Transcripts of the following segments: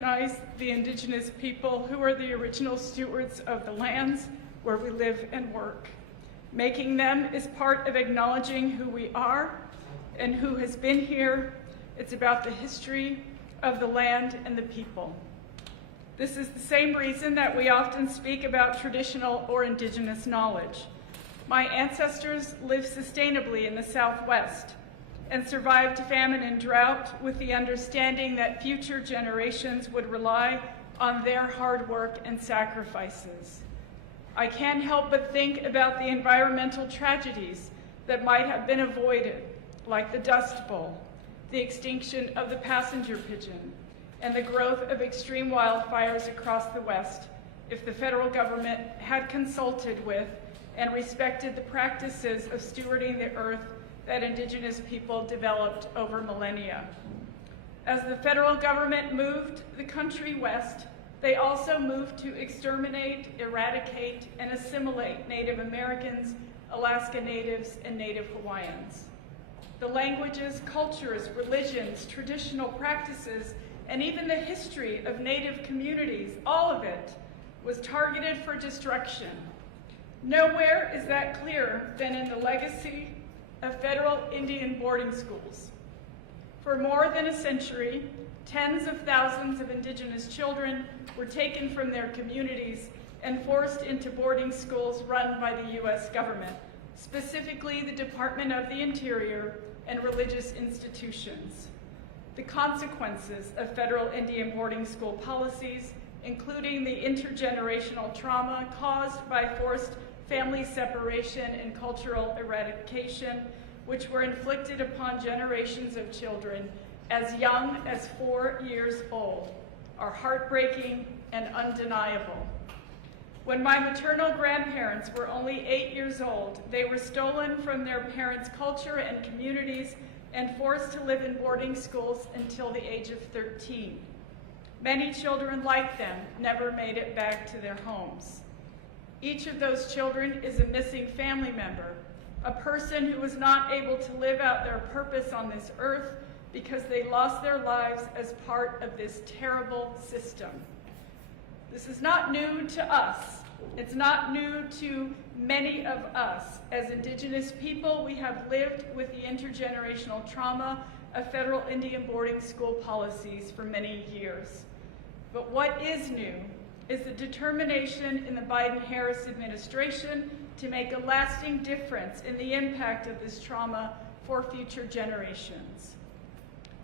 recognize the Indigenous people who are the original stewards of the lands where we live and work. Making them is part of acknowledging who we are and who has been here. It's about the history of the land and the people. This is the same reason that we often speak about traditional or Indigenous knowledge. My ancestors lived sustainably in the Southwest and survived famine and drought with the understanding that future generations would rely on their hard work and sacrifices. I can't help but think about the environmental tragedies that might have been avoided, like the Dust Bowl, the extinction of the passenger pigeon, and the growth of extreme wildfires across the West if the federal government had consulted with and respected the practices of stewarding the earth that Indigenous people developed over millennia. As the federal government moved the country west, they also moved to exterminate, eradicate, and assimilate Native Americans, Alaska Natives, and Native Hawaiians. The languages, cultures, religions, traditional practices, and even the history of Native communities, all of it was targeted for destruction. Nowhere is that clearer than in the legacy of federal Indian boarding schools. For more than a century, tens of thousands of Indigenous children were taken from their communities and forced into boarding schools run by the U.S. government, specifically the Department of the Interior and religious institutions. The consequences of federal Indian boarding school policies, including the intergenerational trauma caused by forced family separation and cultural eradication, which were inflicted upon generations of children as young as 4 years old, are heartbreaking and undeniable. When my maternal grandparents were only 8 years old, they were stolen from their parents' culture and communities and forced to live in boarding schools until the age of 13. Many children like them never made it back to their homes. Each of those children is a missing family member, a person who was not able to live out their purpose on this earth because they lost their lives as part of this terrible system. This is not new to us. It's not new to many of us. As Indigenous people, we have lived with the intergenerational trauma of federal Indian boarding school policies for many years. But what is new is the determination in the Biden-Harris administration to make a lasting difference in the impact of this trauma for future generations.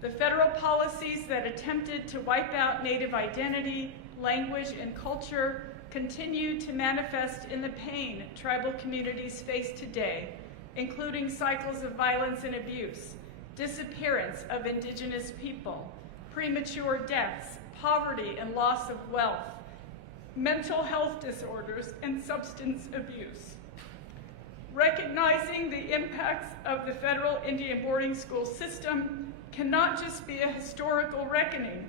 The federal policies that attempted to wipe out Native identity, language, and culture continue to manifest in the pain tribal communities face today, including cycles of violence and abuse, disappearance of Indigenous people, premature deaths, poverty and loss of wealth, mental health disorders, and substance abuse. Recognizing the impacts of the federal Indian boarding school system cannot just be a historical reckoning.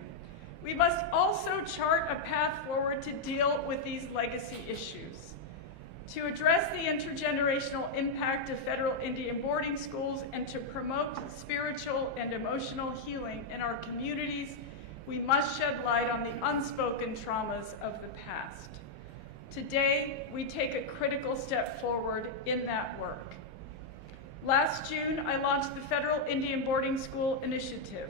We must also chart a path forward to deal with these legacy issues. To address the intergenerational impact of federal Indian boarding schools and to promote spiritual and emotional healing in our communities, we must shed light on the unspoken traumas of the past. Today, we take a critical step forward in that work. Last June, I launched the Federal Indian Boarding School Initiative,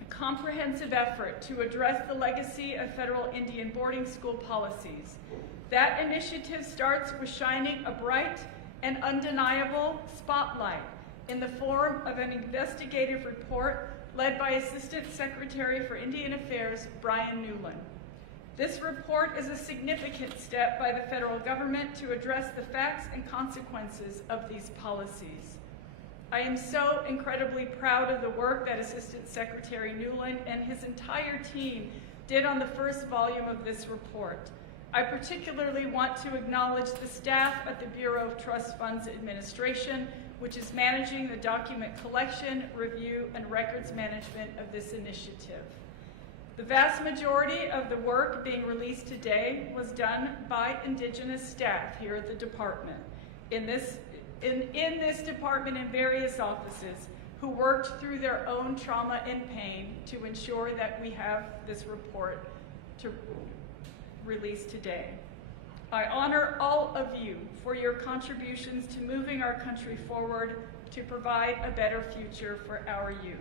a comprehensive effort to address the legacy of federal Indian boarding school policies. That initiative starts with shining a bright and undeniable spotlight in the form of an investigative report led by Assistant Secretary for Indian Affairs Bryan Newland. This report is a significant step by the federal government to address the facts and consequences of these policies. I am so incredibly proud of the work that Assistant Secretary Newland and his entire team did on the first volume of this report. I particularly want to acknowledge the staff at the Bureau of Trust Funds Administration, which is managing the document collection, review, and records management of this initiative. The vast majority of the work being released today was done by Indigenous staff here at the department. In this department in various offices, who worked through their own trauma and pain to ensure that we have this report to release today. I honor all of you for your contributions to moving our country forward to provide a better future for our youth.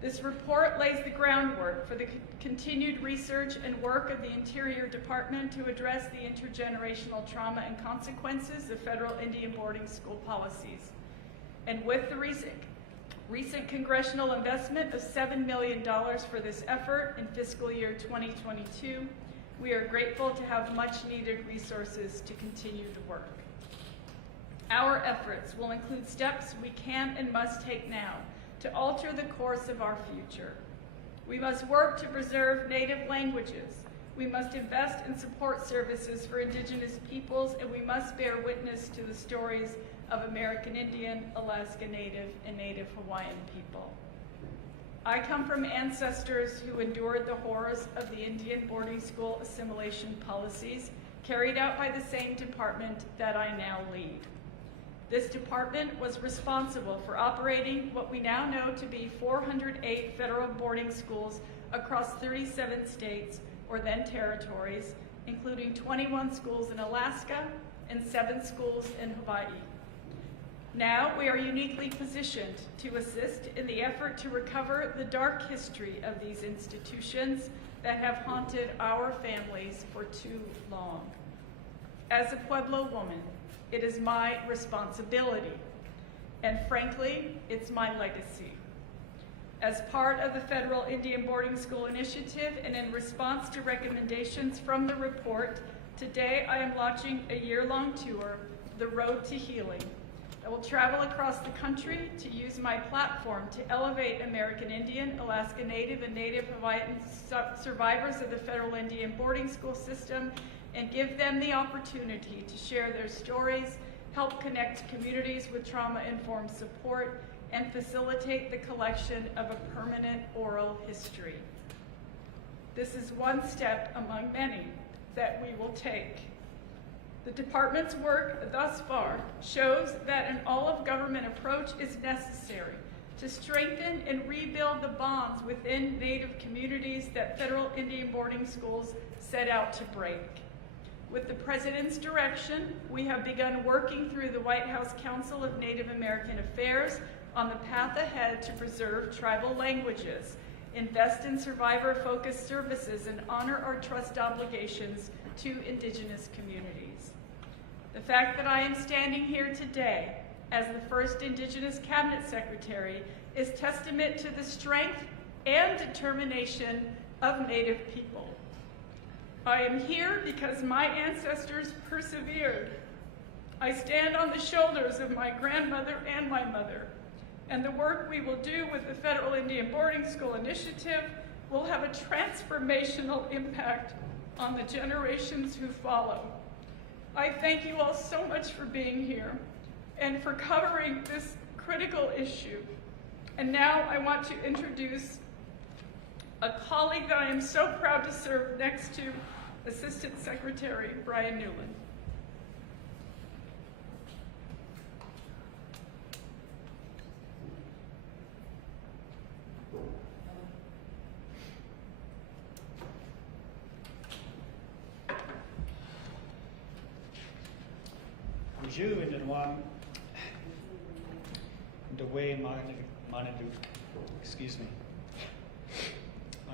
This report lays the groundwork for the continued research and work of the Interior Department to address the intergenerational trauma and consequences of federal Indian boarding school policies. And with the recent congressional investment of $7 million for this effort in fiscal year 2022, we are grateful to have much needed resources to continue the work. Our efforts will include steps we can and must take now to alter the course of our future. We must work to preserve Native languages. We must invest in support services for Indigenous peoples, and we must bear witness to the stories of American Indian, Alaska Native, and Native Hawaiian people. I come from ancestors who endured the horrors of the Indian boarding school assimilation policies carried out by the same department that I now lead. This department was responsible for operating what we now know to be 408 federal boarding schools across 37 states, or then territories, including 21 schools in Alaska and 7 schools in Hawaii. Now we are uniquely positioned to assist in the effort to recover the dark history of these institutions that have haunted our families for too long. As a Pueblo woman, it is my responsibility, and frankly, it's my legacy. As part of the Federal Indian Boarding School Initiative and in response to recommendations from the report, today I am launching a year-long tour, The Road to Healing. I will travel across the country to use my platform to elevate American Indian, Alaska Native, and Native Hawaiian survivors of the Federal Indian Boarding School system and give them the opportunity to share their stories, help connect communities with trauma-informed support, and facilitate the collection of a permanent oral history. This is one step among many that we will take. The department's work thus far shows that an all-of-government approach is necessary to strengthen and rebuild the bonds within Native communities that federal Indian boarding schools set out to break. With the President's direction, we have begun working through the White House Council of Native American Affairs on the path ahead to preserve tribal languages, invest in survivor-focused services, and honor our trust obligations to Indigenous communities. The fact that I am standing here today as the first Indigenous Cabinet Secretary is testament to the strength and determination of Native people. I am here because my ancestors persevered. I stand on the shoulders of my grandmother and my mother, and the work we will do with the Federal Indian Boarding School Initiative will have a transformational impact on the generations who follow. I thank you all so much for being here and for covering this critical issue. And now I want to introduce a colleague that I am so proud to serve next to Assistant Secretary Bryan Newland. Bonjour, excuse me.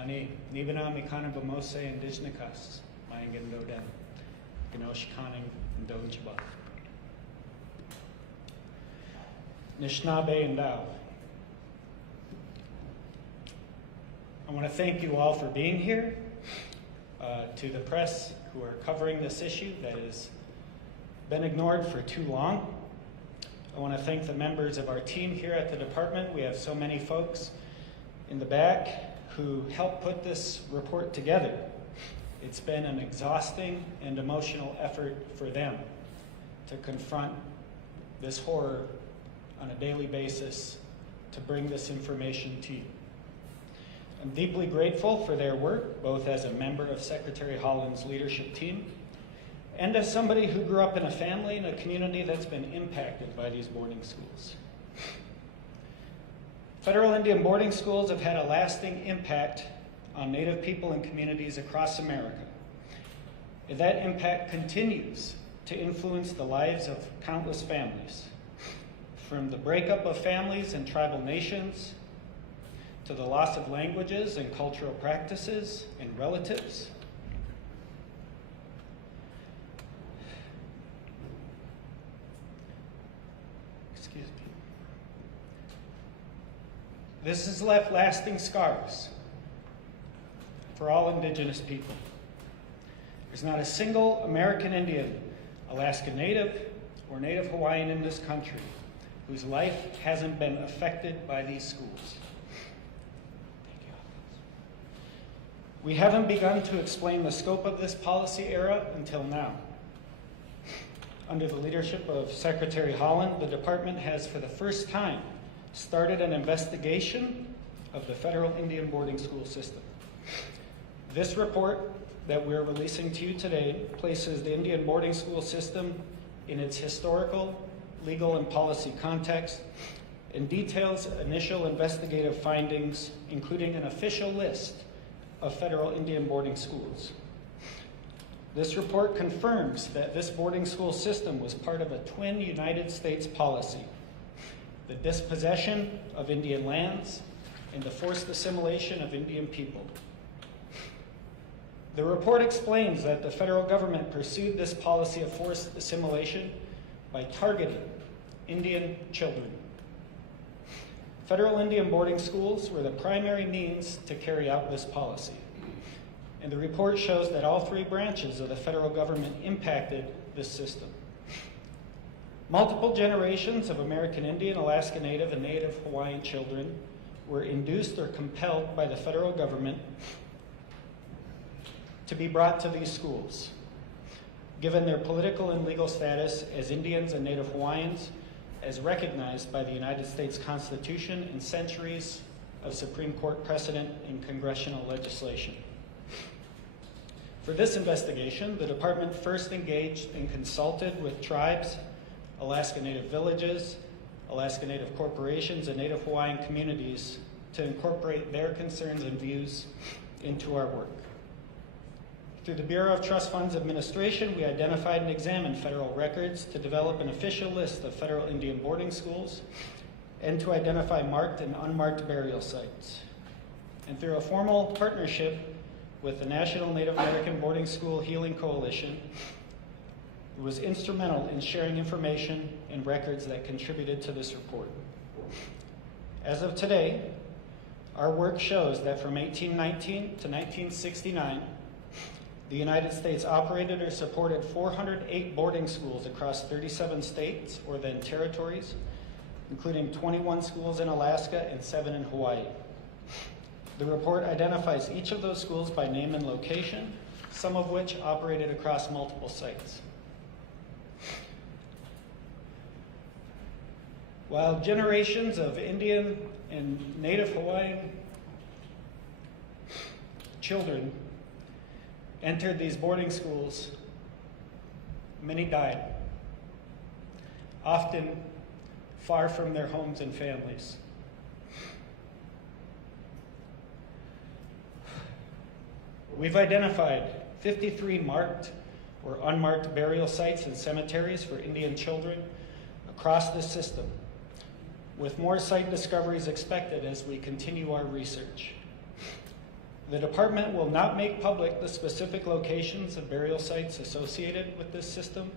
Ani nibana mikana bamose indigenakas, mayangan doden, ginoshikaning dojaba. Nishnabe and Dao. I want to thank you all for being here. To the press who are covering this issue that has been ignored for too long. I want to thank the members of our team here at the department. We have so many folks in the back who helped put this report together. It's been an exhausting and emotional effort for them to confront this horror on a daily basis, to bring this information to you. I'm deeply grateful for their work, both as a member of Secretary Haaland's leadership team and as somebody who grew up in a family and a community that's been impacted by these boarding schools. Federal Indian boarding schools have had a lasting impact on Native people and communities across America. And that impact continues to influence the lives of countless families, from the breakup of families and tribal nations, to the loss of languages and cultural practices and relatives. Excuse me. This has left lasting scars for all Indigenous people. There's not a single American Indian, Alaska Native, or Native Hawaiian in this country whose life hasn't been affected by these schools. Thank you. We haven't begun to explain the scope of this policy era until now. Under the leadership of Secretary Haaland, the department has for the first time started an investigation of the federal Indian boarding school system. This report that we're releasing to you today places the Indian boarding school system in its historical, legal, and policy context, and details initial investigative findings, including an official list of federal Indian boarding schools. This report confirms that this boarding school system was part of a twin United States policy: the dispossession of Indian lands and the forced assimilation of Indian people. The report explains that the federal government pursued this policy of forced assimilation by targeting Indian children. Federal Indian boarding schools were the primary means to carry out this policy. And the report shows that all three branches of the federal government impacted this system. Multiple generations of American Indian, Alaska Native, and Native Hawaiian children were induced or compelled by the federal government to be brought to these schools, given their political and legal status as Indians and Native Hawaiians, as recognized by the United States Constitution and centuries of Supreme Court precedent in congressional legislation. For this investigation, the department first engaged and consulted with tribes, Alaska Native villages, Alaska Native corporations, and Native Hawaiian communities to incorporate their concerns and views into our work. Through the Bureau of Trust Funds Administration, we identified and examined federal records to develop an official list of federal Indian boarding schools and to identify marked and unmarked burial sites. And through a formal partnership with the National Native American Boarding School Healing Coalition, it was instrumental in sharing information and records that contributed to this report. As of today, our work shows that from 1819 to 1969, the United States operated or supported 408 boarding schools across 37 states or then territories, including 21 schools in Alaska and 7 in Hawaii. The report identifies each of those schools by name and location, some of which operated across multiple sites. While generations of Indian and Native Hawaiian children entered these boarding schools, many died, often far from their homes and families. We've identified 53 marked or unmarked burial sites and cemeteries for Indian children across this system, with more site discoveries expected as we continue our research. The department will not make public the specific locations of burial sites associated with this system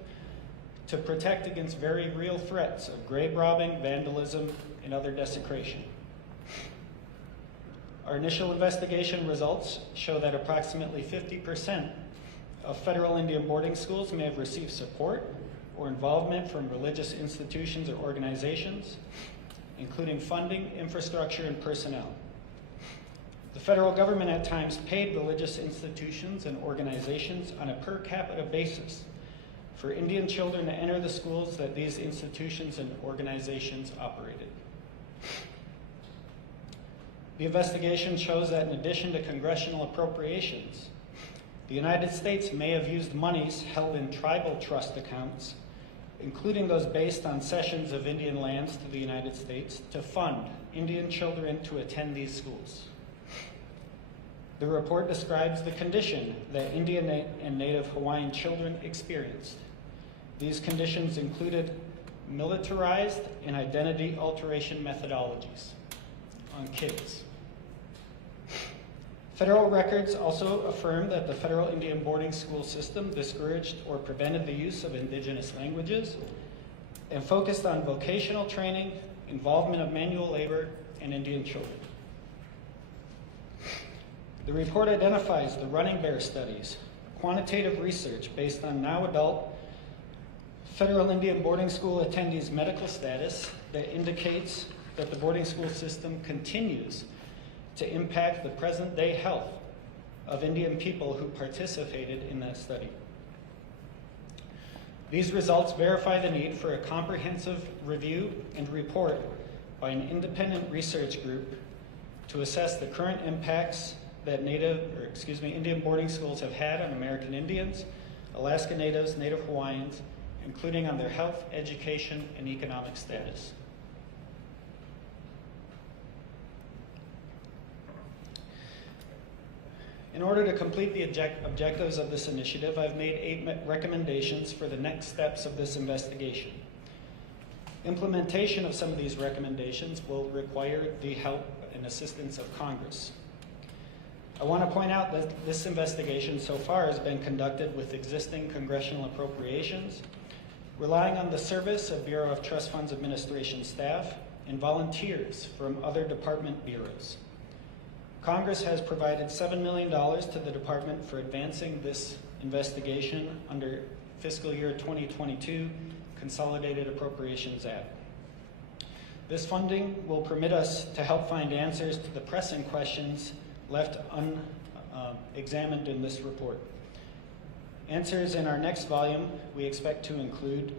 to protect against very real threats of grave robbing, vandalism, and other desecration. Our initial investigation results show that approximately 50% of federal Indian boarding schools may have received support or involvement from religious institutions or organizations, including funding, infrastructure, and personnel. The federal government at times paid religious institutions and organizations on a per capita basis for Indian children to enter the schools that these institutions and organizations operated. The investigation shows that in addition to congressional appropriations, the United States may have used monies held in tribal trust accounts, including those based on cessions of Indian lands to the United States, to fund Indian children to attend these schools. The report describes the condition that Indian and Native Hawaiian children experienced. These conditions included militarized and identity alteration methodologies on kids. Federal records also affirm that the federal Indian boarding school system discouraged or prevented the use of indigenous languages and focused on vocational training, involvement of manual labor, and Indian children. The report identifies the Running Bear studies, quantitative research based on now adult federal Indian boarding school attendees' medical status that indicates that the boarding school system continues to impact the present-day health of Indian people who participated in that study. These results verify the need for a comprehensive review and report by an independent research group to assess the current impacts that Indian boarding schools have had on American Indians, Alaska Natives, Native Hawaiians, including on their health, education, and economic status. In order to complete the objectives of this initiative, I've made 8 recommendations for the next steps of this investigation. Implementation of some of these recommendations will require the help and assistance of Congress. I want to point out that this investigation so far has been conducted with existing congressional appropriations, relying on the service of Bureau of Trust Funds Administration staff and volunteers from other department bureaus. Congress has provided $7 million to the department for advancing this investigation under fiscal year 2022 Consolidated Appropriations Act. This funding will permit us to help find answers to the pressing questions left unexamined in this report. Answers in our next volume we expect to include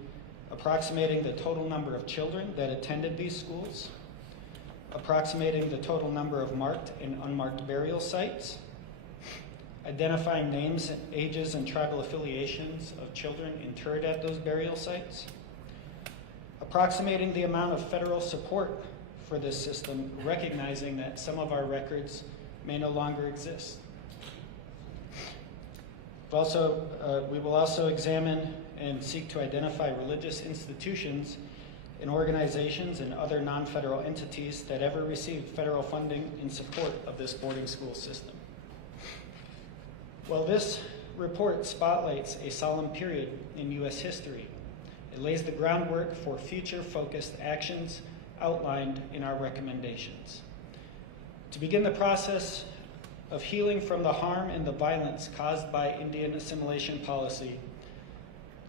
approximating the total number of children that attended these schools, approximating the total number of marked and unmarked burial sites, identifying names, ages, and tribal affiliations of children interred at those burial sites, approximating the amount of federal support for this system, recognizing that some of our records may no longer exist. We will also examine and seek to identify religious institutions and organizations and other non-federal entities that ever received federal funding in support of this boarding school system. While this report spotlights a solemn period in U.S. history, it lays the groundwork for future focused actions outlined in our recommendations. To begin the process of healing from the harm and the violence caused by Indian assimilation policy,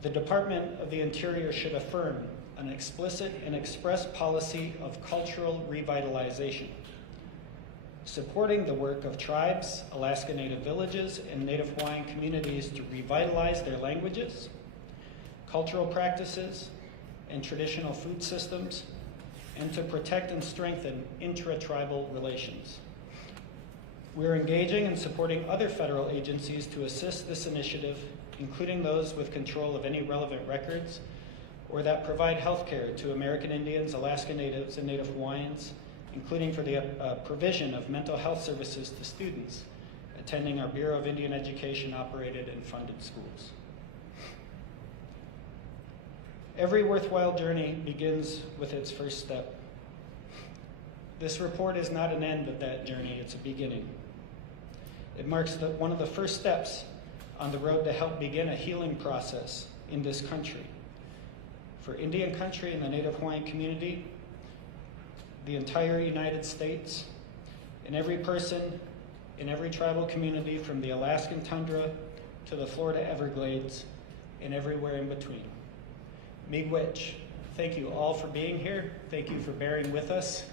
the Department of the Interior should affirm an explicit and express policy of cultural revitalization, supporting the work of tribes, Alaska Native villages, and Native Hawaiian communities to revitalize their languages, cultural practices, and traditional food systems, and to protect and strengthen intra-tribal relations. We're engaging and supporting other federal agencies to assist this initiative, including those with control of any relevant records or that provide health care to American Indians, Alaska Natives, and Native Hawaiians, including for the provision of mental health services to students attending our Bureau of Indian Education operated and funded schools. Every worthwhile journey begins with its first step. This report is not an end of that journey, it's a beginning. It marks one of the first steps on the road to help begin a healing process in this country. For Indian country and the Native Hawaiian community, the entire United States, and every person in every tribal community from the Alaskan tundra to the Florida Everglades and everywhere in between. Miigwech, thank you all for being here. Thank you for bearing with us.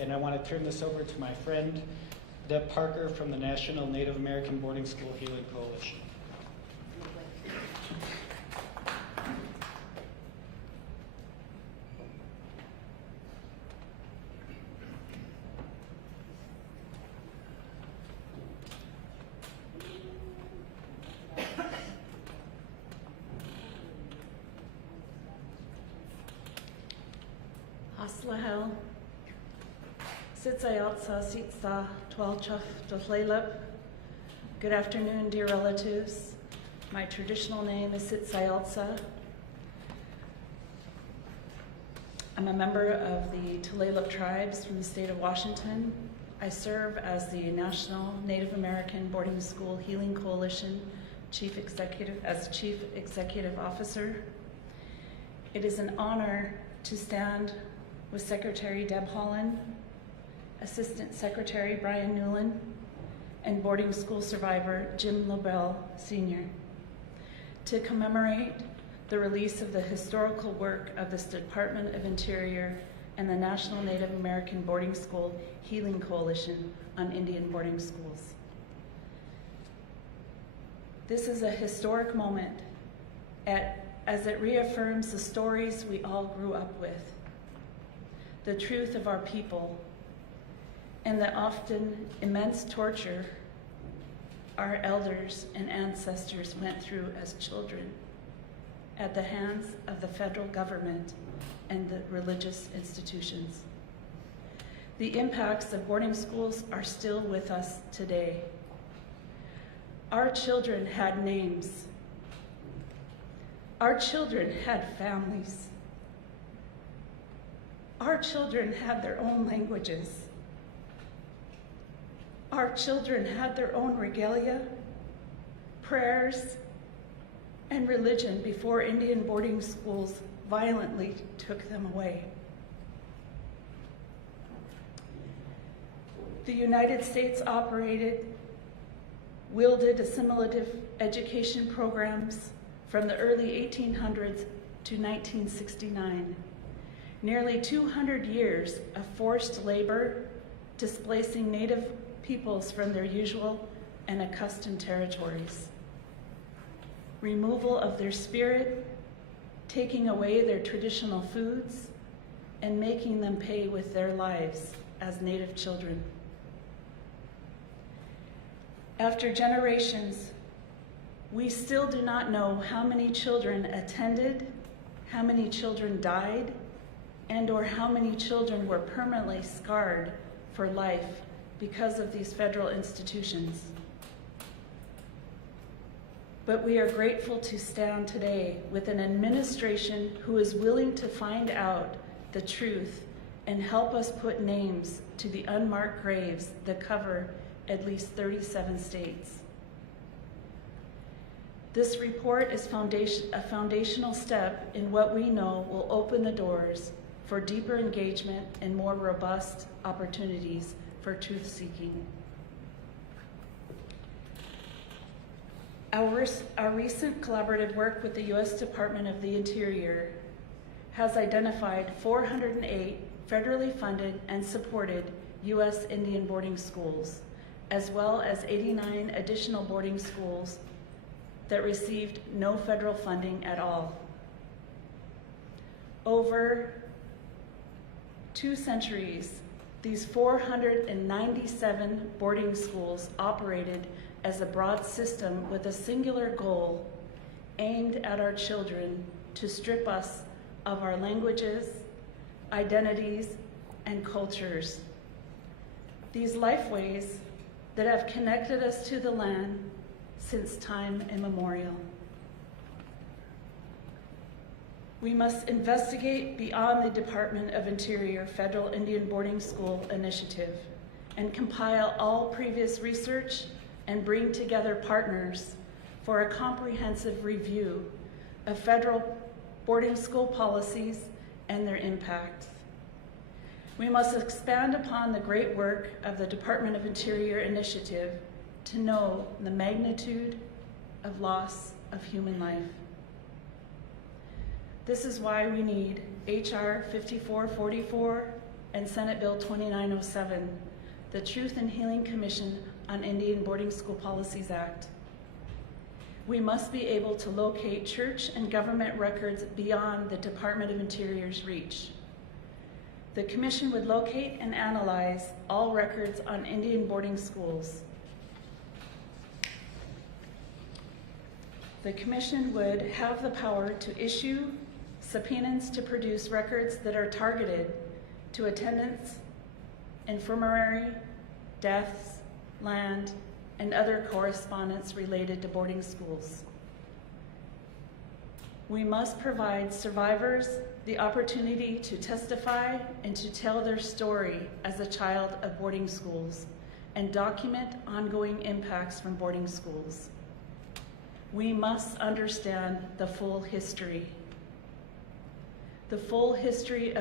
And I want to turn this over to my friend, Deb Parker from the National Native American Boarding School Healing Coalition. Aslahel, Sitsayatsa Sitsa Twalchuf Dothlelep. Good afternoon, dear relatives. My traditional name is Sitsayatsa. I'm a member of the Tulalip tribes from the state of Washington. I serve as the National Native American Boarding School Healing Coalition Chief Executive Officer. It is an honor to stand with Secretary Deb Haaland, Assistant Secretary Bryan Newland, and boarding school survivor Jim Lobel Sr. to commemorate the release of the historical work of this Department of Interior and the National Native American Boarding School Healing Coalition on Indian boarding schools. This is a historic moment as it reaffirms the stories we all grew up with, the truth of our people, and the often immense torture our elders and ancestors went through as children at the hands of the federal government and the religious institutions. The impacts of boarding schools are still with us today. Our children had names. Our children had families. Our children had their own languages. Our children had their own regalia, prayers, and religion before Indian boarding schools violently took them away. The United States wielded assimilative education programs from the early 1800s to 1969. Nearly 200 years of forced labor, displacing Native peoples from their usual and accustomed territories. Removal of their spirit, taking away their traditional foods, and making them pay with their lives as Native children. After generations, we still do not know how many children attended, how many children died, and/or how many children were permanently scarred for life because of these federal institutions. But we are grateful to stand today with an administration who is willing to find out the truth and help us put names to the unmarked graves that cover at least 37 states. This report is a foundational step in what we know will open the doors for deeper engagement and more robust opportunities for truth-seeking. Our recent collaborative work with the U.S. Department of the Interior has identified 408 federally funded and supported U.S. Indian boarding schools, as well as 89 additional boarding schools that received no federal funding at all. Over 2 centuries, these 497 boarding schools operated as a broad system with a singular goal aimed at our children to strip us of our languages, identities, and cultures. These lifeways that have connected us to the land since time immemorial. We must investigate beyond the Department of Interior Federal Indian Boarding School Initiative and compile all previous research and bring together partners for a comprehensive review of federal boarding school policies and their impacts. We must expand upon the great work of the Department of Interior initiative to know the magnitude of loss of human life. This is why we need H.R. 5444 and Senate Bill 2907, the Truth and Healing Commission on Indian Boarding School Policies Act. We must be able to locate church and government records beyond the Department of Interior's reach. The Commission would locate and analyze all records on Indian boarding schools. The Commission would have the power to issue subpoenas to produce records that are targeted to attendance infirmary, deaths, land, and other correspondence related to boarding schools. We must provide survivors the opportunity to testify and to tell their story as a child of boarding schools and document ongoing impacts from boarding schools. We must understand the full history of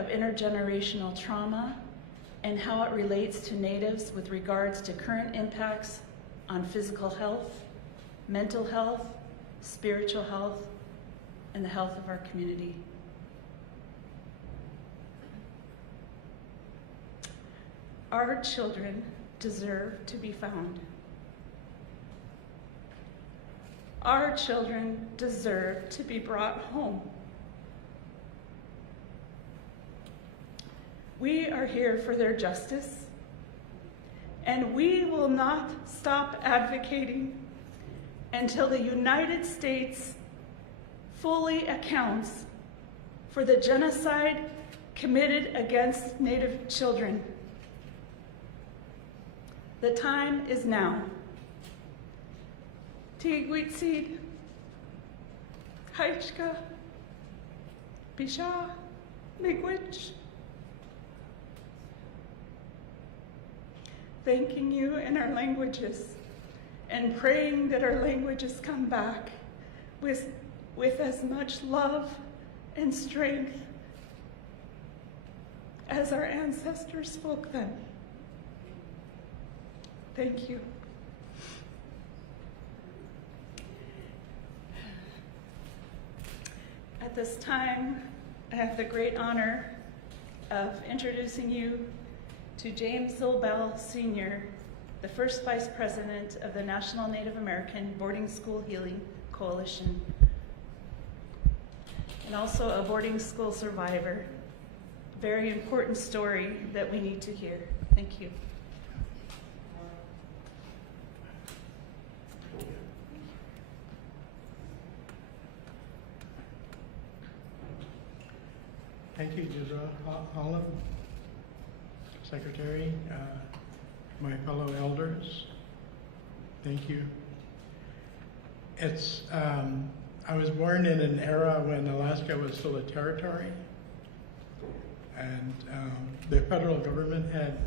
intergenerational trauma and how it relates to Natives with regards to current impacts on physical health, mental health, spiritual health, and the health of our community. Our children deserve to be found. Our children deserve to be brought home. We are here for their justice, and we will not stop advocating until the United States fully accounts for the genocide committed against Native children. The time is now. Tigwitsid, Haichka, Pisha, Miigwech. Thanking you in our languages and praying that our languages come back with as much love and strength as our ancestors spoke them. Thank you. At this time, I have the great honor of introducing you to James Zilbell Sr., the first Vice President of the National Native American Boarding School Healing Coalition, and also a boarding school survivor. Very important story that we need to hear. Thank you. Thank you, Giselle Haaland, Secretary, my fellow elders. Thank you. It's, I was born in an era when Alaska was still a territory, and the federal government had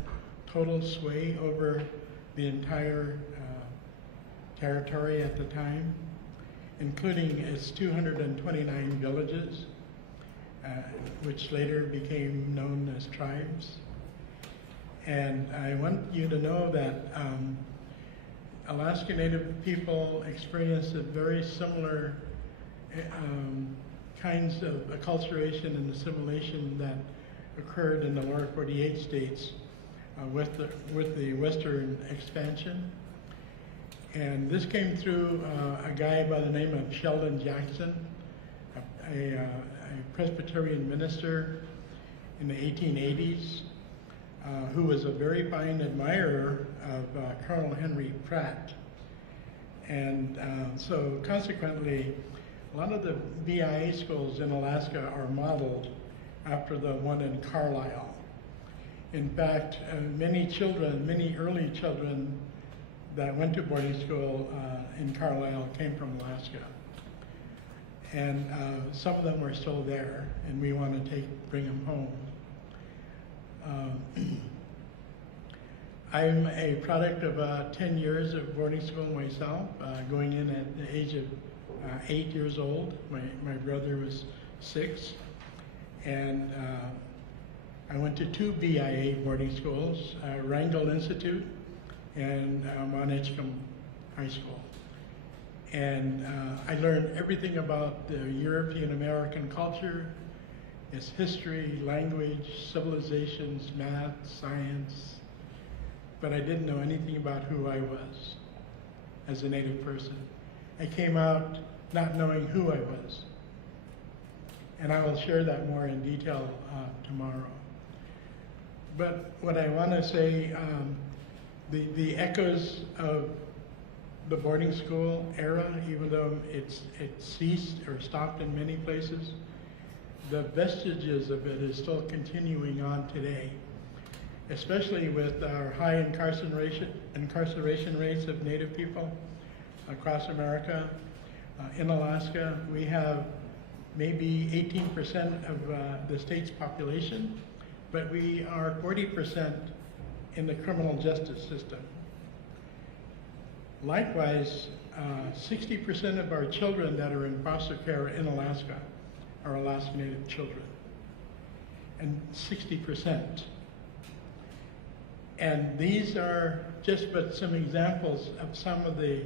total sway over the entire territory at the time, including its 229 villages, which later became known as tribes. And I want you to know that Alaska Native people experienced a very similar kinds of acculturation and assimilation that occurred in the lower 48 states with the Western expansion. And this came through a guy by the name of Sheldon Jackson, a Presbyterian minister in the 1880s, who was a very fine admirer of Colonel Henry Pratt. And so consequently, a lot of the BIA schools in Alaska are modeled after the one in Carlisle. In fact, many early children that went to boarding school in Carlisle came from Alaska. And some of them are still there, and we want to bring them home. I'm a product of 10 years of boarding school myself, going in at the age of 8 years old. My brother was 6. And I went to 2 BIA boarding schools, Wrangell Institute and Mount Edgecombe High School. And I learned everything about the European American culture, its history, language, civilizations, math, science, but I didn't know anything about who I was as a Native person. I came out not knowing who I was. And I will share that more in detail tomorrow. But what I want to say, the echoes of the boarding school era, even though it ceased or stopped in many places, the vestiges of it is still continuing on today. especially with our high incarceration rates of Native people across America. In Alaska, we have maybe 18% of the state's population, but we are 40% in the criminal justice system. Likewise, 60% of our children that are in foster care in Alaska are Alaska Native children, and 60%. And these are just but some examples of some of the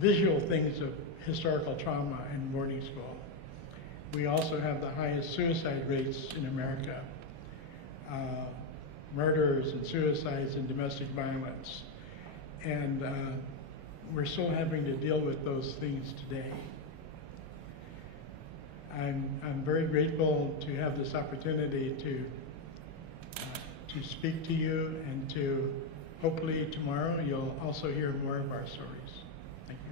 visual things of historical trauma in boarding school. We also have the highest suicide rates in America. Murders and suicides and domestic violence. And we're still having to deal with those things today. I'm very grateful to have this opportunity to speak to you, and to hopefully tomorrow you'll also hear more of our stories. Thank you.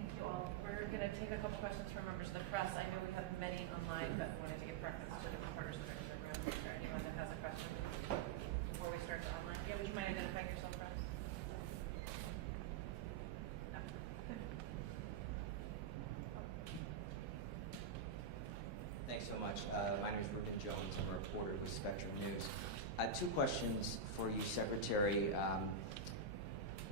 Thank you all. We're going to take a couple questions from members of the press. I know we have many online, but wanted to give preference to different partners of the room. Is there anyone that has a question before we start the online? Yeah, would you mind identifying yourself, press? No. Thanks so much. My name is Ruben Jones. I'm a reporter with Spectrum News. Two questions for you, Secretary.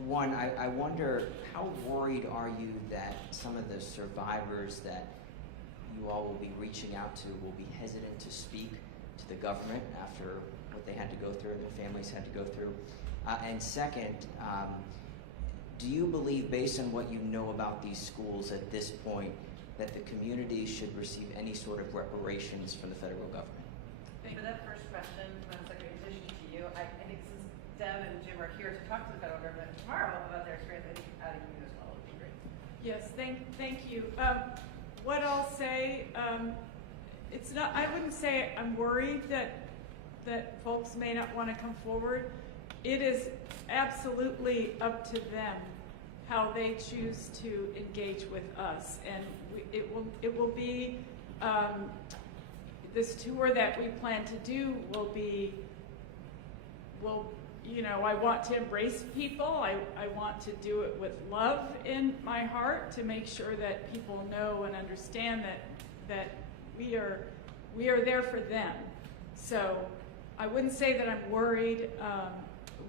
One, I wonder, how worried are you that some of the survivors that you all will be reaching out to will be hesitant to speak to the government after what they had to go through and their families had to go through? And second, do you believe, based on what you know about these schools at this point, that the community should receive any sort of reparations from the federal government? For that first question, Madam Secretary, in addition to you, I think since Deb and Jim are here to talk to the federal government tomorrow about their experience, I think adding you as well would be great. Yes, thank you. What I'll say, it's not. I wouldn't say I'm worried that folks may not want to come forward. It is absolutely up to them how they choose to engage with us, and it will be this tour that we plan to do will I want to embrace people. I want to do it with love in my heart, to make sure that people know and understand that we are there for them. So I wouldn't say that I'm worried.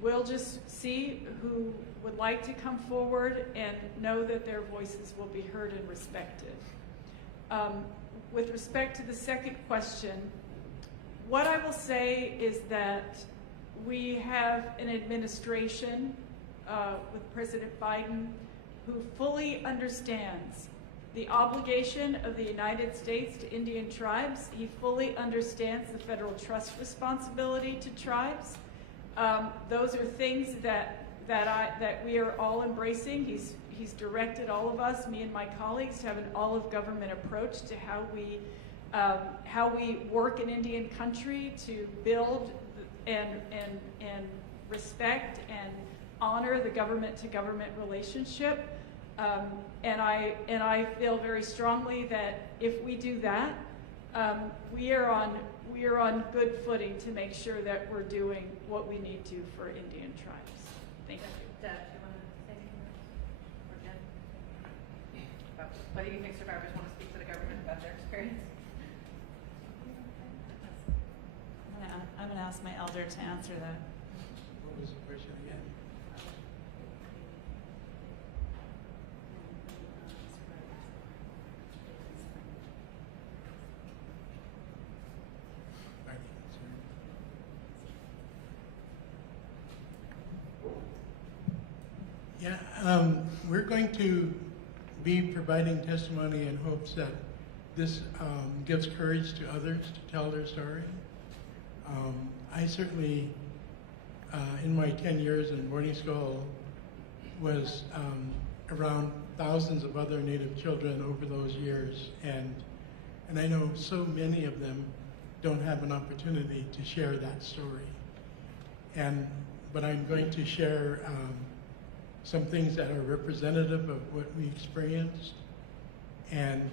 We'll just see who would like to come forward and know that their voices will be heard and respected. With respect to the second question, what I will say is that we have an administration with President Biden who fully understands the obligation of the United States to Indian tribes. He fully understands the federal trust responsibility to tribes. Those are things that we are all embracing. He's directed all of us, me and my colleagues, to have an all-of-government approach to how we work in Indian country to build and respect and honor the government-to-government relationship. And I feel very strongly that if we do that, we are on good footing to make sure that we're doing what we need to for Indian tribes. Thank you. Deb, do you want to say anything else? Or Jen? Whether you think survivors want to speak to the government about their experience? I'm going to ask my elder to answer that. What was the question again? Yeah, we're going to be providing testimony in hopes that this gives courage to others to tell their story. I certainly, in my 10 years in boarding school, was around thousands of other Native children over those years, and I know so many of them don't have an opportunity to share that story. But I'm going to share some things that are representative of what we experienced, And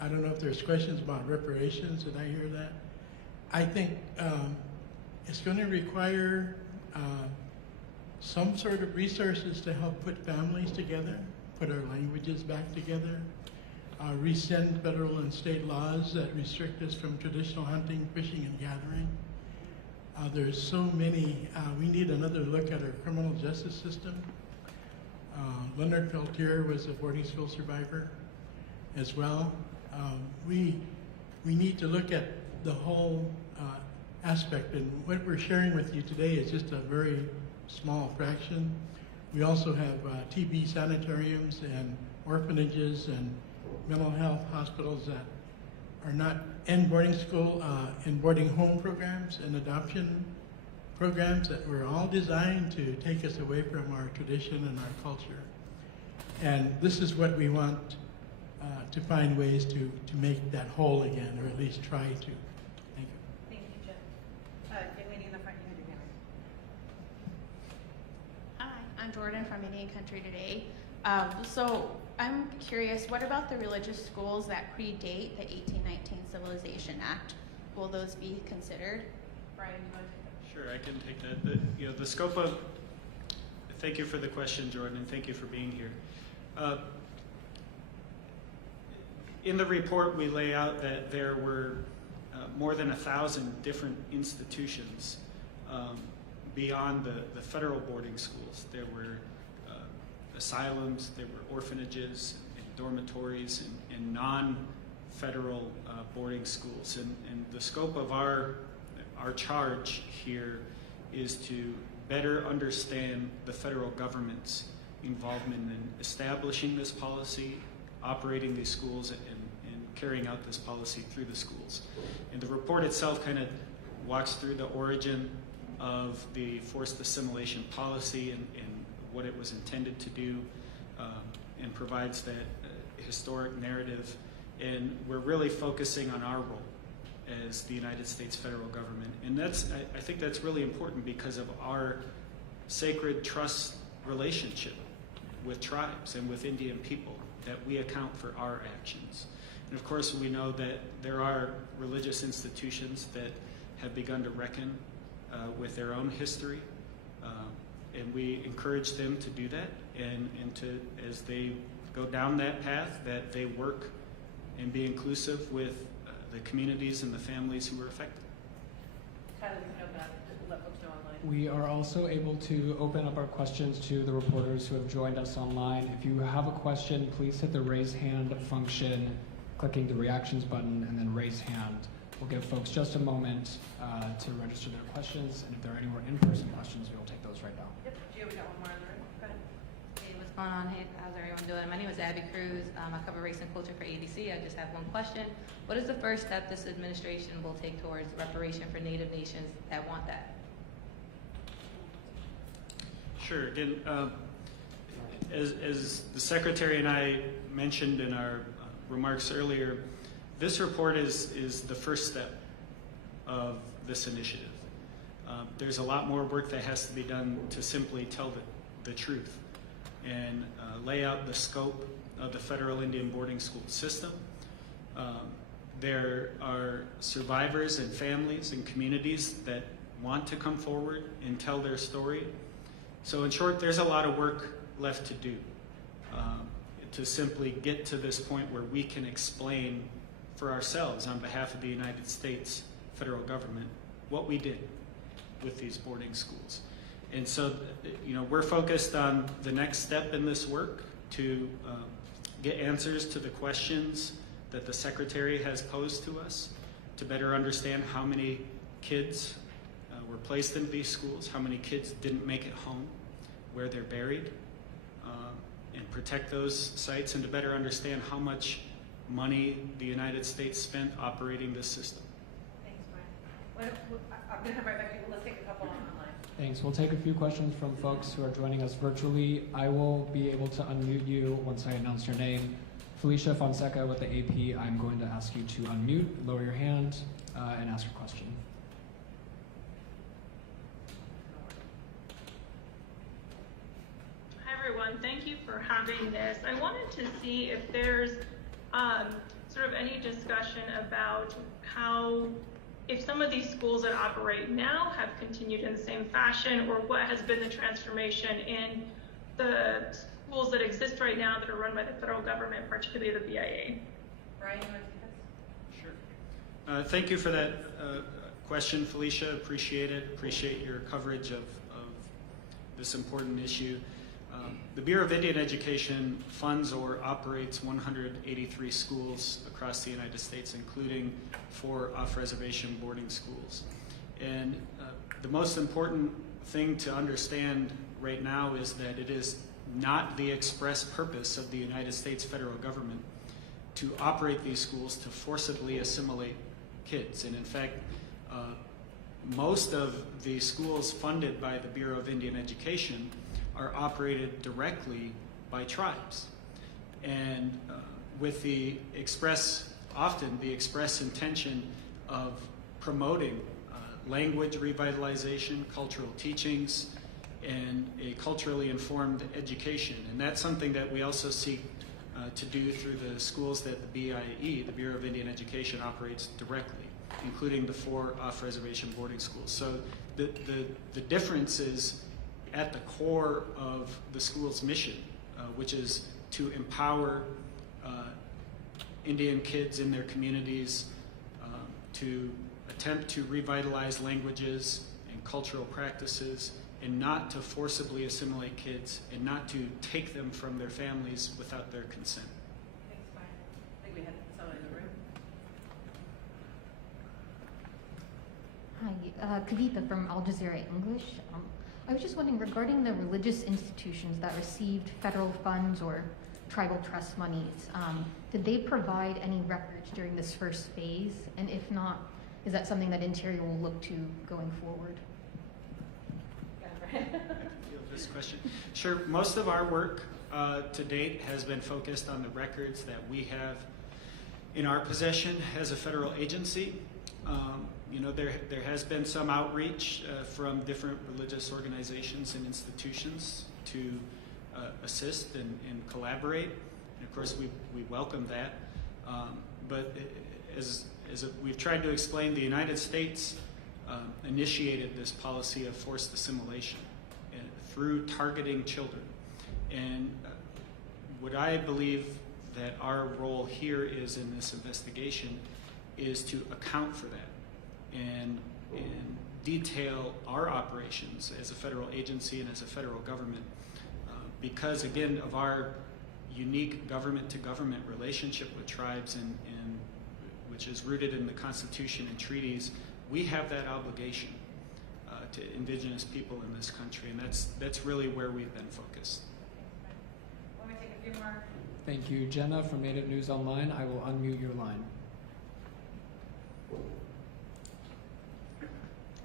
I don't know if there's questions about reparations. Did I hear that? I think it's going to require some sort of resources to help put families together, put our languages back together, rescind federal and state laws that restrict us from traditional hunting, fishing, and gathering. There's so many, we need another look at our criminal justice system. Leonard Peltier was a boarding school survivor as well. We need to look at the whole aspect, and what we're sharing with you today is just a very small fraction. We also have TB sanitariums and orphanages and mental health hospitals that are not in boarding school, in boarding home programs and adoption programs that were all designed to take us away from our tradition and our culture. And this is what we want to find ways to make that whole again, or at least try to. Thank you. Thank you, Jim. Young lady in the front, you had your hand raised. Hi, I'm Jordan from Indian Country Today. So I'm curious, what about the religious schools that predate the 1819 Civilization Act? Will those be considered? Brian, you want to take Sure, I can take that. The scope of. Thank you for the question, Jordan, and thank you for being here. In the report, we lay out that there were more than 1,000 different institutions beyond the federal boarding schools. There were asylums, there were orphanages, and dormitories, and non-federal boarding schools. And the scope of our charge here is to better understand the federal government's involvement in establishing this policy, operating these schools, and carrying out this policy through the schools. And the report itself kind of walks through the origin of the forced assimilation policy and what it was intended to do, and provides that historic narrative. And we're really focusing on our role as the United States federal government. And I think that's really important because of our sacred trust relationship with tribes and with Indian people, that we account for our actions. And of course, we know that there are religious institutions that have begun to reckon with their own history, and we encourage them to do that, and to, as they go down that path, that they work and be inclusive with the communities and the families who were affected. Tyler, you can open up, just let folks know online. We are also able to open up our questions to the reporters who have joined us online. If you have a question, please hit the raise hand function, clicking the reactions button, and then raise hand. We'll give folks just a moment to register their questions, and if there are any more in-person questions, we will take those right now. Yep, Gio, we got one more in the room. Go ahead. Hey, what's going on? Hey, how's everyone doing? My name is Abby Cruz. I cover race and culture for ABC. I just have one question. What is the first step this administration will take towards reparation for Native nations that want that? Sure. Again, as the Secretary and I mentioned in our remarks earlier, this report is the first step of this initiative. There's a lot more work that has to be done to simply tell the truth and lay out the scope of the federal Indian boarding school system. There are survivors and families and communities that want to come forward and tell their story. So in short, there's a lot of work left to do to simply get to this point where we can explain for ourselves on behalf of the United States federal government what we did with these boarding schools. And so, we're focused on the next step in this work to get answers to the questions that the Secretary has posed to us, to better understand how many kids were placed into these schools, how many kids didn't make it home, where they're buried, and protect those sites, and to better understand how much money the United States spent operating this system. Thanks, Brian. I'm going to come right back to you. Let's take a couple online. Thanks. We'll take a few questions from folks who are joining us virtually. I will be able to unmute you once I announce your name. Felicia Fonseca with the AP, I'm going to ask you to unmute, lower your hand, and ask your question. Hi everyone, thank you for having this. I wanted to see if there's Sort of any discussion about how, if some of these schools that operate now have continued in the same fashion, or what has been the transformation in the schools that exist right now that are run by the federal government, particularly the BIA. Brian, you want to take this? Sure. Thank you for that question, Felicia. Appreciate it. Appreciate your coverage of this important issue. The Bureau of Indian Education funds or operates 183 schools across the United States, including 4 off-reservation boarding schools. And the most important thing to understand right now is that it is not the express purpose of the United States federal government to operate these schools to forcibly assimilate kids. And in fact, most of the schools funded by the Bureau of Indian Education are operated directly by tribes. And with the often the express intention of promoting language revitalization, cultural teachings, and a culturally informed education. And that's something that we also seek to do through the schools that the BIE, the Bureau of Indian Education, operates directly, including the 4 off-reservation boarding schools. So the difference is at the core of the school's mission, which is to empower Indian kids in their communities, to attempt to revitalize languages and cultural practices, and not to forcibly assimilate kids, and not to take them from their families without their consent. Thanks, Brian. I think we had someone in the room. Hi, Kavita from Al Jazeera English. I was just wondering, regarding the religious institutions that received federal funds or tribal trust monies, did they provide any records during this first phase? And if not, is that something that Interior will look to going forward? This question. Sure. Most of our work to date has been focused on the records that we have in our possession as a federal agency. There has been some outreach from different religious organizations and institutions to assist and collaborate. And of course, we welcome that. But as we've tried to explain, the United States initiated this policy of forced assimilation through targeting children. And what I believe that our role here is in this investigation is to account for that and detail our operations as a federal agency and as a federal government because, again, of our unique government-to-government relationship with tribes and which is rooted in the Constitution and treaties. We have that obligation to indigenous people in this country, and that's really where we've been focused. Let me take a few more. Thank you. Jenna from Native News Online, I will unmute your line.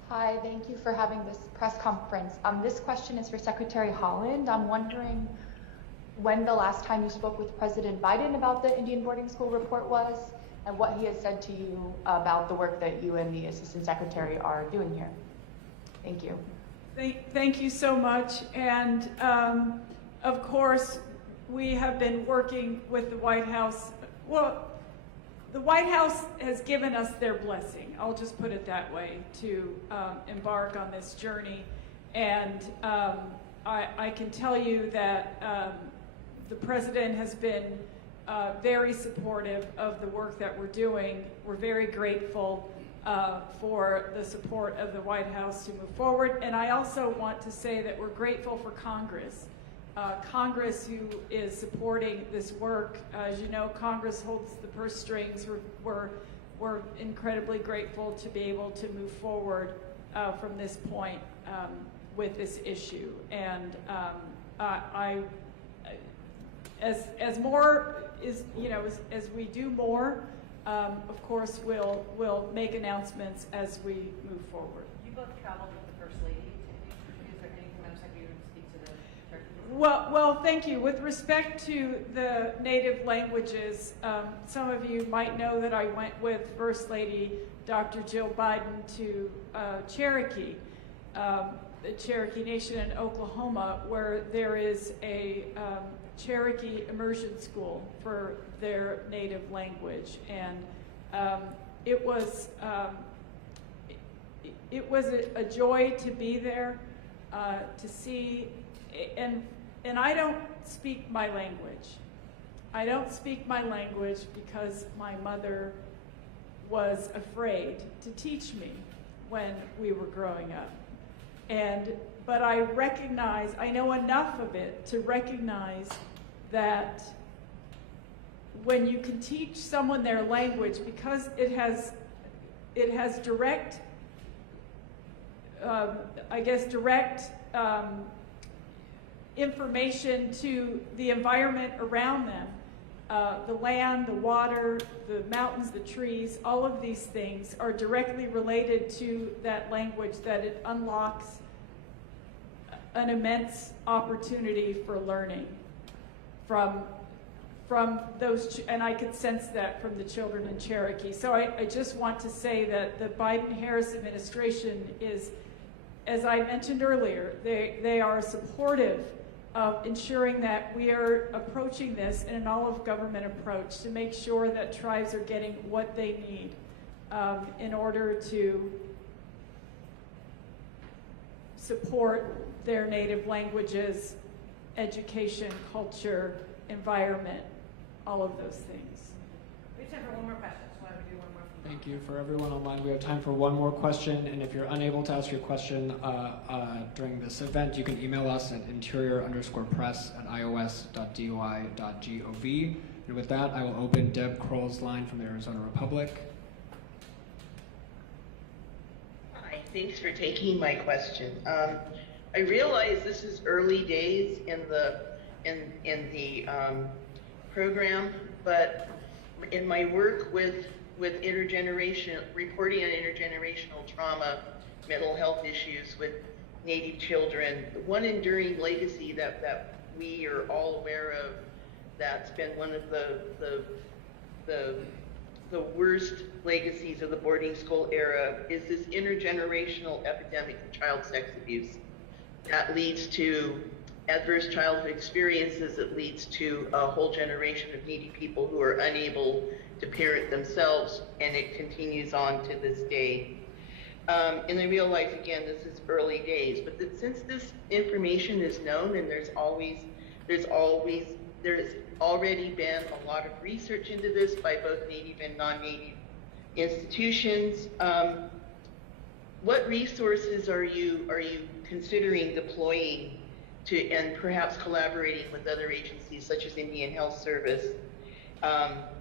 Hi, thank you for having this press conference. This question is for Secretary Haaland. I'm wondering when the last time you spoke with President Biden about the Indian boarding school report was, and what he has said to you about the work that you and the Assistant Secretary are doing here. Thank you. Thank you so much. And of course, we have been working with the White House. Well, the White House has given us their blessing, I'll just put it that way, to embark on this journey. And I can tell you that the President has been very supportive of the work that we're doing. We're very grateful for the support of the White House to move forward. And I also want to say that we're grateful for Congress. Congress, who is supporting this work. As you know, Congress holds the purse strings. We're incredibly grateful to be able to move forward from this point with this issue. And as more is, as we do more, of course, we'll make announcements as we move forward. You both traveled with the First Lady. Is there anything else that you would speak to the Turkey? Well, thank you. With respect to the native languages, some of you might know that I went with First Lady Dr. Jill Biden to Cherokee, the Cherokee Nation in Oklahoma, where there is a Cherokee immersion school for their native language, and it was a joy to be there, to see, and I don't speak my language. I don't speak my language because my mother was afraid to teach me when we were growing up. But I know enough of it to recognize that when you can teach someone their language, because it has direct, direct information to the environment around them, the land, the water, the mountains, the trees, all of these things are directly related to that language, that it unlocks an immense opportunity for learning from those, and I could sense that from the children in Cherokee. So I just want to say that the Biden-Harris administration is, as I mentioned earlier, they are supportive of ensuring that we are approaching this in an all-of-government approach to make sure that tribes are getting what they need in order to support their native languages, education, culture, environment, all of those things. We have time for one more question, so why don't we do one more? Thank you. For everyone online, we have time for one more question, and if you're unable to ask your question during this event, you can email us at interior_press@ios.doi.gov. And with that, I will open Deb Kroll's line from the Arizona Republic. Hi, thanks for taking my question. I realize this is early days in the program, but in my work with intergenerational reporting on intergenerational trauma, mental health issues with Native children, one enduring legacy that we are all aware of that's been one of the worst legacies of the boarding school era is this intergenerational epidemic of child sex abuse that leads to adverse childhood experiences. It leads to a whole generation of needy people who are unable to parent themselves, and it continues on to this day. In the real life, again, this is early days, but since this information is known and there's already been a lot of research into this by both Native and non-Native institutions, what resources are you considering deploying to, and perhaps collaborating with other agencies such as Indian Health Service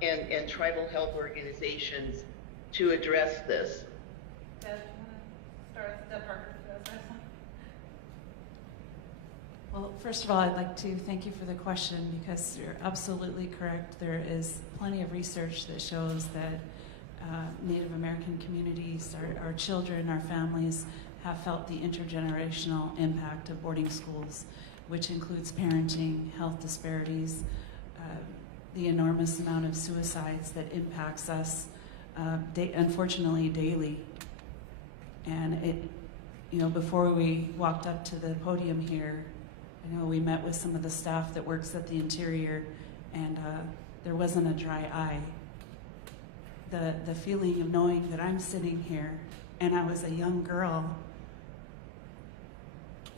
and tribal health organizations to address this? Deb, you want to start with Deb Parker? Well, first of all, I'd like to thank you for the question, because you're absolutely correct. There is plenty of research that shows that Native American communities, our children, our families, have felt the intergenerational impact of boarding schools, which includes parenting, health disparities, the enormous amount of suicides that impacts us, unfortunately, daily. And before we walked up to the podium here, I know we met with some of the staff that works at the Interior, and there wasn't a dry eye. The feeling of knowing that I'm sitting here, and I was a young girl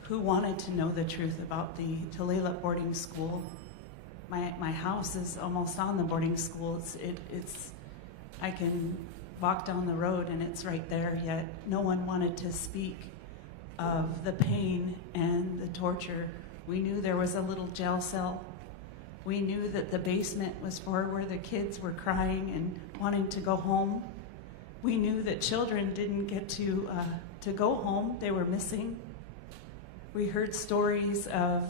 who wanted to know the truth about the Tulalip boarding school. My house is almost on the boarding school. I can walk down the road and it's right there, yet no one wanted to speak of the pain and the torture. We knew there was a little jail cell. We knew that the basement was for where the kids were crying and wanting to go home. We knew that children didn't get to go home. They were missing. We heard stories of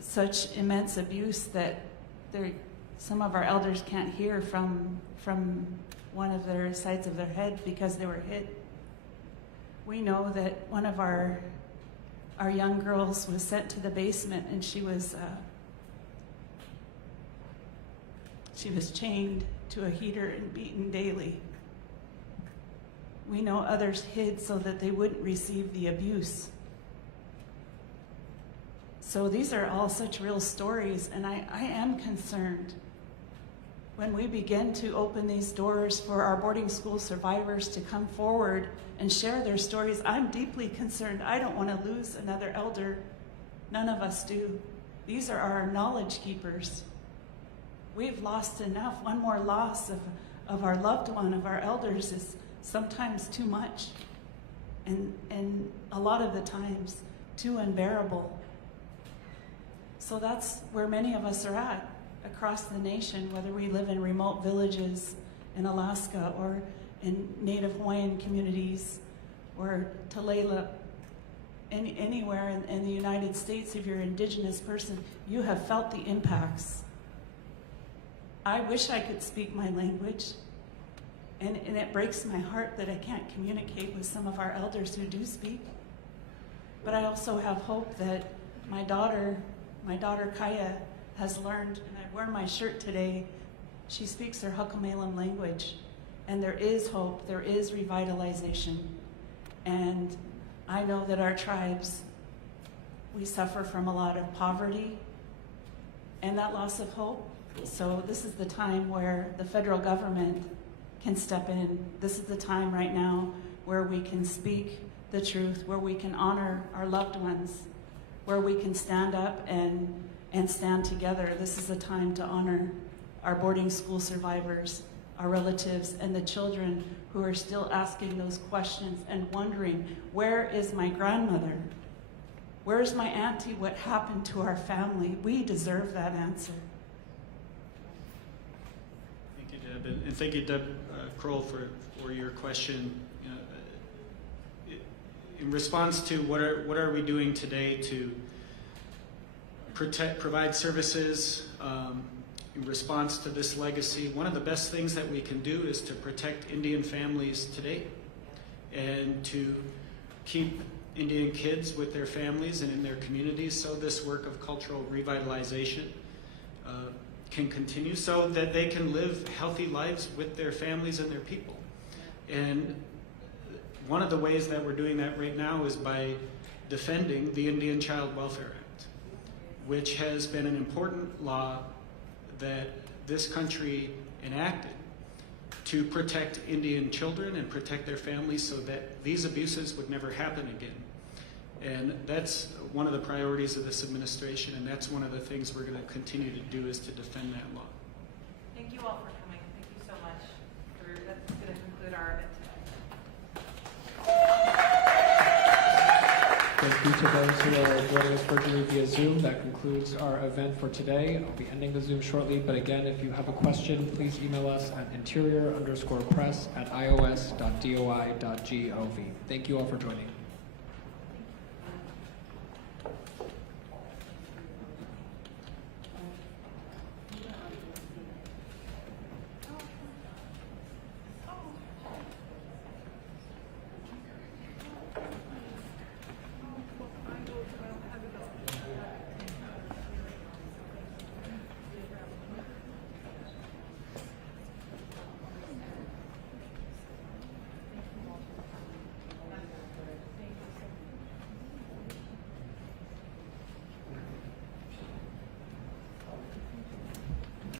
such immense abuse that some of our elders can't hear from one of their sides of their head because they were hit. We know that one of our young girls was sent to the basement, and she was chained to a heater and beaten daily. We know others hid so that they wouldn't receive the abuse. So these are all such real stories, and I am concerned when we begin to open these doors for our boarding school survivors to come forward and share their stories. I'm deeply concerned. I don't want to lose another elder. None of us do. These are our knowledge keepers. We've lost enough. One more loss of our loved one, of our elders, is sometimes too much, and a lot of the times too unbearable. So that's where many of us are at across the nation, whether we live in remote villages in Alaska or in Native Hawaiian communities or Tulalip, anywhere in the United States. If you're an Indigenous person, you have felt the impacts. I wish I could speak my language, and it breaks my heart that I can't communicate with some of our elders who do speak. But I also have hope that my daughter Kaya has learned, and I wear my shirt today, she speaks her Hakamelam language, and there is hope, there is revitalization. And I know that our tribes, we suffer from a lot of poverty and that loss of hope. So this is the time where the federal government can step in. This is the time right now where we can speak the truth, where we can honor our loved ones, where we can stand up and stand together. This is a time to honor our boarding school survivors, our relatives, and the children who are still asking those questions and wondering, where is my grandmother? Where's my auntie? What happened to our family? We deserve that answer. Thank you, Deb, and thank you, Deb Kroll, for your question. In response to what are we doing today to provide services in response to this legacy, one of the best things that we can do is to protect Indian families today and to keep Indian kids with their families and in their communities, so this work of cultural revitalization can continue, so that they can live healthy lives with their families and their people. And one of the ways that we're doing that right now is by defending the Indian Child Welfare Act, which has been an important law that this country enacted to protect Indian children and protect their families so that these abuses would never happen again. And that's one of the priorities of this administration, and that's one of the things we're going to continue to do, is to defend that law. Thank you all for coming. Thank you so much. That's going to conclude our event today. Thank you to those who are joining us virtually via Zoom. That concludes our event for today. I'll be ending the Zoom shortly, but again, if you have a question, please email us at interior_press@ios.doi.gov. Thank you all for joining.